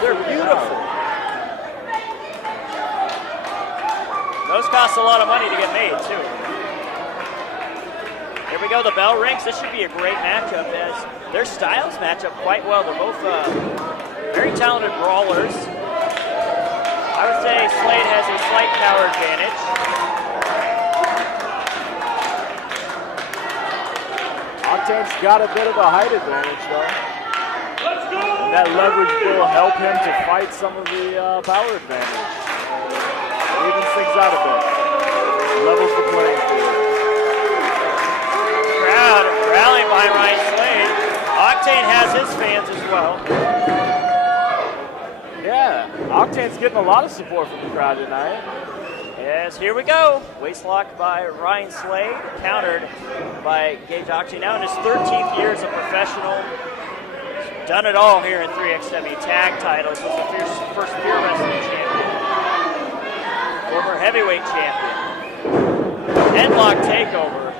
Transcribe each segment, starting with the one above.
They're beautiful. Those cost a lot of money to get made, too. Here we go, the bell rings. This should be a great matchup as their styles match up quite well. They're both very talented brawlers. I would say Slade has a slight power advantage. Octane's got a bit of a height advantage, though. And that leverage will help him to fight some of the power advantage. It evens things out a bit. Levels the playing field. Crowd rallying behind Ryan Slade. Octane has his fans as well. Yeah, Octane's getting a lot of support from the crowd tonight. Yes, here we go. Waistlock by Ryan Slade, countered by Gage Octane. Now in his 13th year as a professional. He's done it all here in 3XW tag titles. Was the first pure wrestling champion. Former heavyweight champion. Headlock takeover.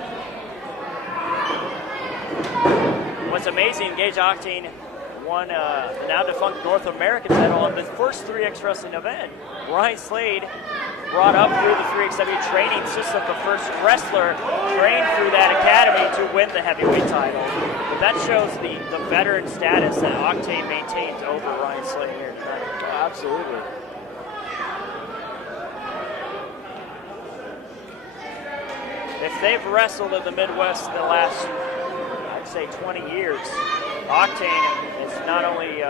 What's amazing, Gage Octane won the now defunct North American title on the first 3X Wrestling event. Ryan Slade brought up through the 3XW training system, the first wrestler trained through that academy to win the heavyweight title. But that shows the veteran status that Octane maintains over Ryan Slade here tonight. Oh, absolutely. If they've wrestled in the Midwest in the last, I'd say 20 years, Octane has not only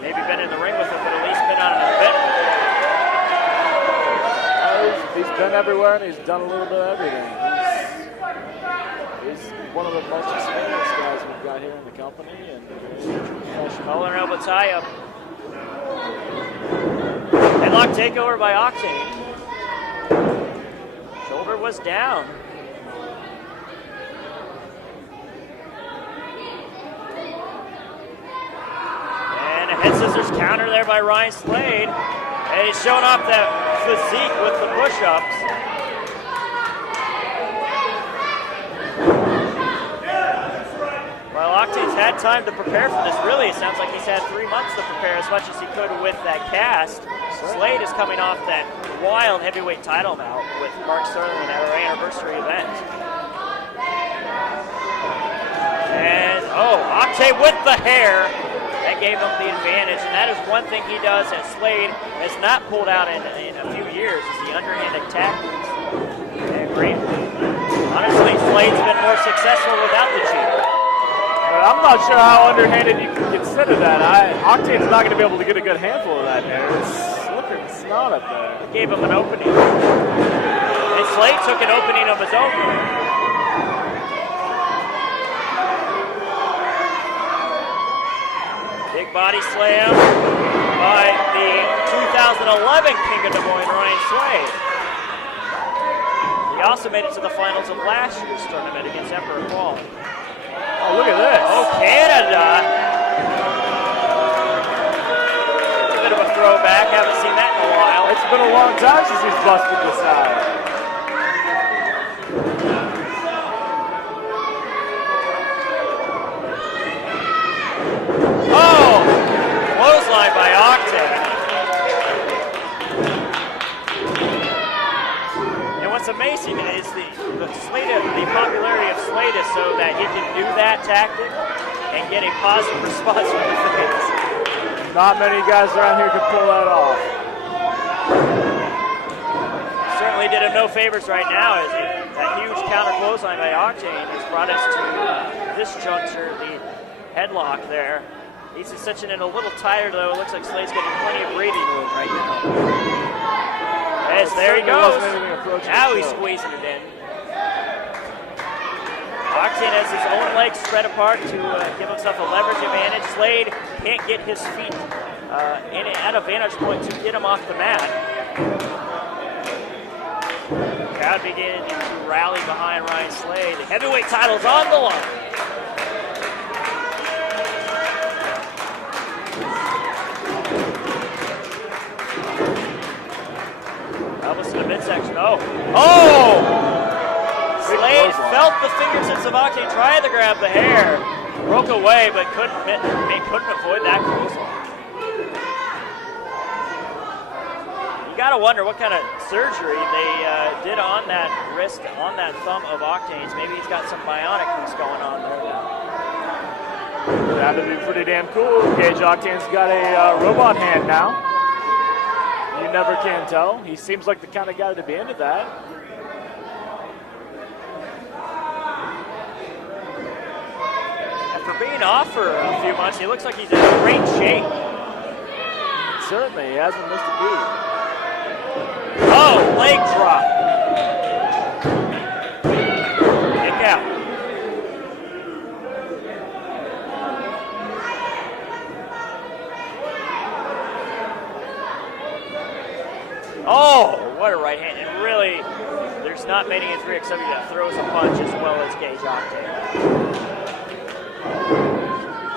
maybe been in the ring with him, but at least been on an event with him. He's been everywhere and he's done a little bit of everything. He's one of the most experienced guys we've got here in the company, and Shoulder elbow tie up. Headlock takeover by Octane. Shoulder was down. And a head scissors counter there by Ryan Slade. And he's showing off that physique with the push-ups. Well, Octane's had time to prepare for this. Really, it sounds like he's had 3 months to prepare as much as he could with that cast. Slade is coming off that wild heavyweight title bout with Mark Sterling at our anniversary event. And, Octane with the hair. That gave him the advantage, and that is one thing he does that Slade has not pulled out in a few years, is the underhanded tactics. And great. Honestly, Slade's been more successful without the cheater. But I'm not sure how underhanded you can consider that. Octane's not going to be able to get a good handful of that hair. It's slipping snot up there. It gave him an opening. And Slade took an opening of his own. Big body slam by the 2011 King of Des Moines, Ryan Slade. He also made it to the finals of last year's tournament against Emperor Paul. Oh, look at this. Oh, Canada. It's a bit of a throwback. Haven't seen that in a while. It's been a long time since he's busted this out. Clothesline by Octane. And what's amazing is the popularity of Slade is so that he can do that tactic and get a positive response from the fans. Not many guys around here could pull that off. Certainly did him no favors right now, as that huge counter clothesline by Octane has brought us to this juncture, the headlock there. He's cinching in a little tighter, though. It looks like Slade's getting plenty of breathing room right now. Yes, there he goes. Now he's squeezing it in. Octane has his own legs spread apart to give himself a leverage advantage. Slade can't get his feet at a vantage point to get him off the mat. Crowd beginning to rally behind Ryan Slade. The heavyweight title's on the line. Elbows to the midsection. Slade felt the fingertips of Octane, tried to grab the hair, broke away, but couldn't avoid that clothesline. gotta wonder what kind of surgery they did on that wrist, on that thumb of Octane's. Maybe he's got some bionic things going on there now. That would be pretty damn cool. Gage Octane's got a robot hand now. You never can tell. He seems like the kind of guy to be into that. And for being off for a few months, he looks like he's in great shape. Certainly, he hasn't missed a beat. Oh, leg drop. Kick out. Oh, what a right hand. And really, there's not many in 3XW that throws a punch as well as Gage Octane.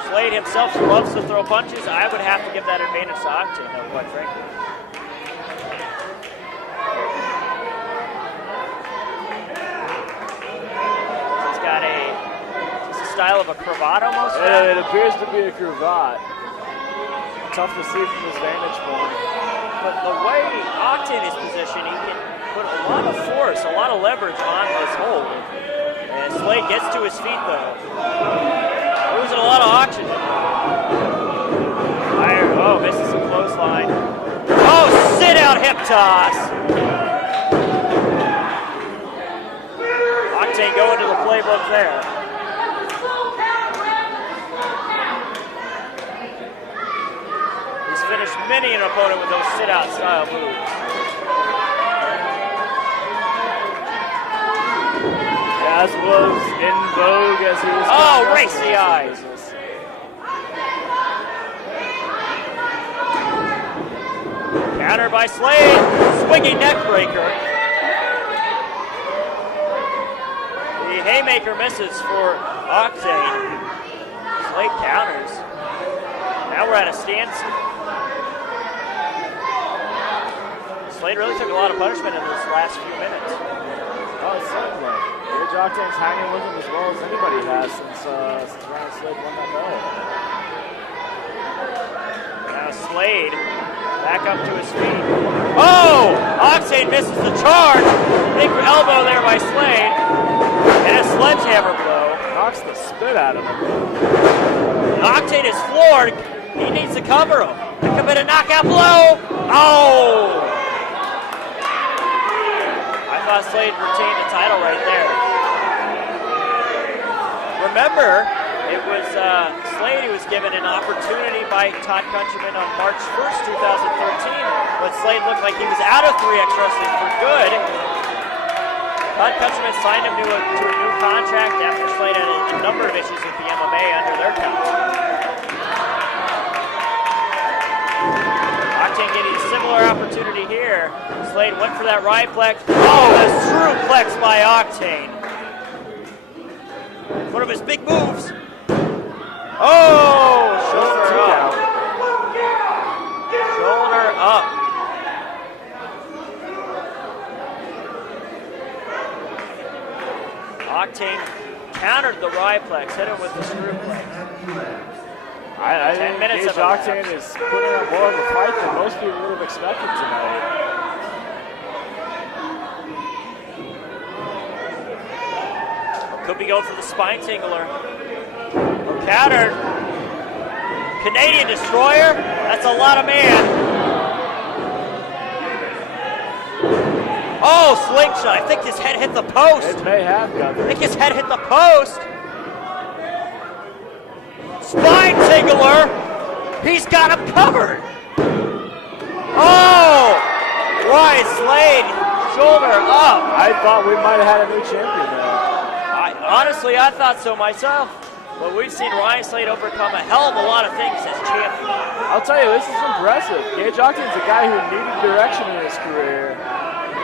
Slade himself loves to throw punches. I would have to give that advantage to Octane, though, quite frankly. He's got a style of a cravat almost. Yeah, it appears to be a cravat. Tough to see from his vantage point. But the way Octane is positioned, he can put a lot of force, a lot of leverage on this hold. And Slade gets to his feet, though. Losing a lot of oxygen. Oh, misses some clothesline. Oh, sit out hip toss. Octane going to the playbook there. He's finished many an opponent with those sit out style moves. As was in vogue as he was. Oh, racy eyes. Counter by Slade, swinging neck breaker. The haymaker misses for Octane. Slade counters. Now we're at a standstill. Slade really took a lot of punishment in this last few minutes. Oh, certainly. Gage Octane's hanging with him as well as anybody has since Ryan Slade won that belt. Now Slade back up to his feet. Oh! Octane misses the charge. Big elbow there by Slade. And a sledgehammer blow. Knocks the spit out of him. Octane is floored. He needs to cover him. That could have been a knockout blow. Oh! I thought Slade retained the title right there. Remember, it was Slade who was given an opportunity by Todd Countryman on March 1st, 2013, when Slade looked like he was out of 3X Wrestling for good. Todd Countryman signed him to a new contract after Slade had a number of issues with the MMA under their contract. Octane getting a similar opportunity here. Slade went for that right plex. Oh, the screwplex by Octane. One of his big moves. Oh, shoulder up. Shoulder up. Octane countered the Ryplex, hit him with the screwplex. I think Gage Octane is putting up more of a fight than most people would have expected tonight. Could be going for the spine tingler. Countered. Canadian Destroyer. That's a lot of man. Oh, slingshot. I think his head hit the post. It may have, Governor. I think his head hit the post. Spine tingler. He's got him covered. Oh! Ryan Slade, shoulder up. I thought we might have had a new champion there. Honestly, I thought so myself. But we've seen Ryan Slade overcome a hell of a lot of things as champion. I'll tell you, this is impressive. Gage Octane's a guy who needed direction in his career.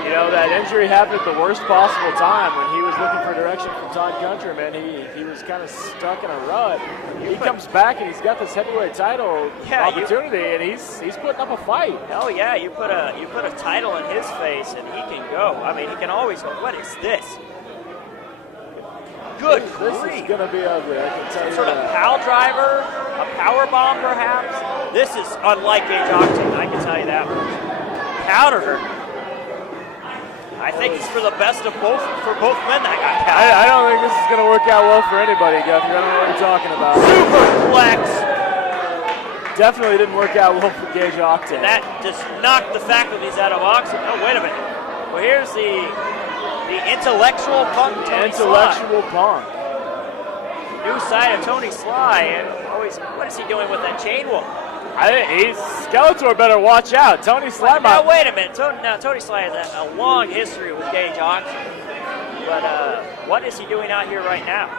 You know, that injury happened at the worst possible time when he was looking for direction from Todd Countryman. He was kind of stuck in a rut. He comes back and he's got this heavyweight title opportunity, and he's putting up a fight. Hell yeah, you put a title in his face and he can go. I mean, he can always go. What is this? Good This grief. is going to be ugly, I can tell you. Some sort of pile driver, a power bomb perhaps. This is unlike Gage Octane, I can tell you that much. countered her. I think it's for the best of both men that got countered. I don't think this is going to work out well for anybody, Guthrie. I don't know what you're talking about. Superplex. Definitely didn't work out well for Gage Octane. That just knocked the faculties out of oxygen. Oh, wait a minute. Well, here's the intellectual punk, Tony Intellectual Sly. punk. New side of Tony Sly. And what is he doing with that chain whoop? Skeletor better watch out. Tony Sly. Now, wait a minute. Tony Sly has a long history with Gage Octane. But what is he doing out here right now?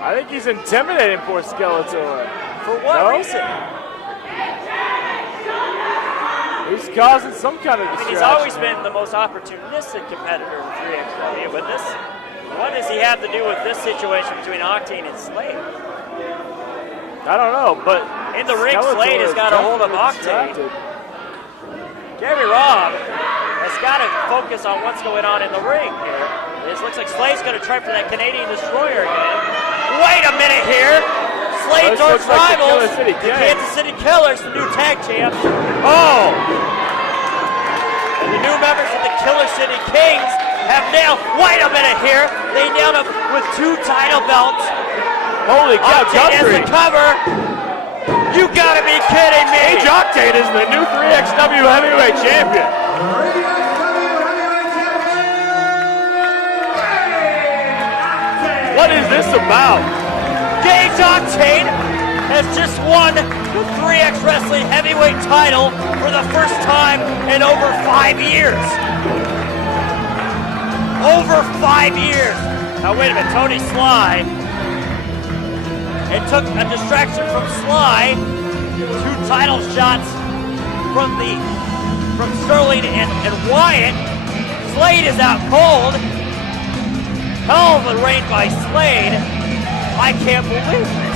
I think he's intimidating poor Skeletor. For what reason? He's causing some kind of distraction. He's always been the most opportunistic competitor in 3XW, but what does he have to do with this situation between Octane and Slade? I don't know, but in the ring, Slade has got a hold of Octane. Gary Robb has got to focus on what's going on in the ring here. It looks like Slade's going to try for that Canadian Destroyer again. Wait a minute here. Slade's arch rivals, the Kansas City Killers, the new tag champs. Oh! And the new members of the Killer City Kings have nailed, wait a minute here, they nailed him with 2 title belts. Holy cow, Octane has the cover. You gotta be kidding me. Gage Octane is the new 3XW heavyweight champion. What is this about? Gage Octane has just won the 3X Wrestling heavyweight title for the first time in over 5 years. Over 5 years. Now wait a minute, Tony Sly. It took a distraction from Sly, 2 title shots from Sterling and Wyatt. Slade is out cold. Hell of a reign by Slade. I can't believe it.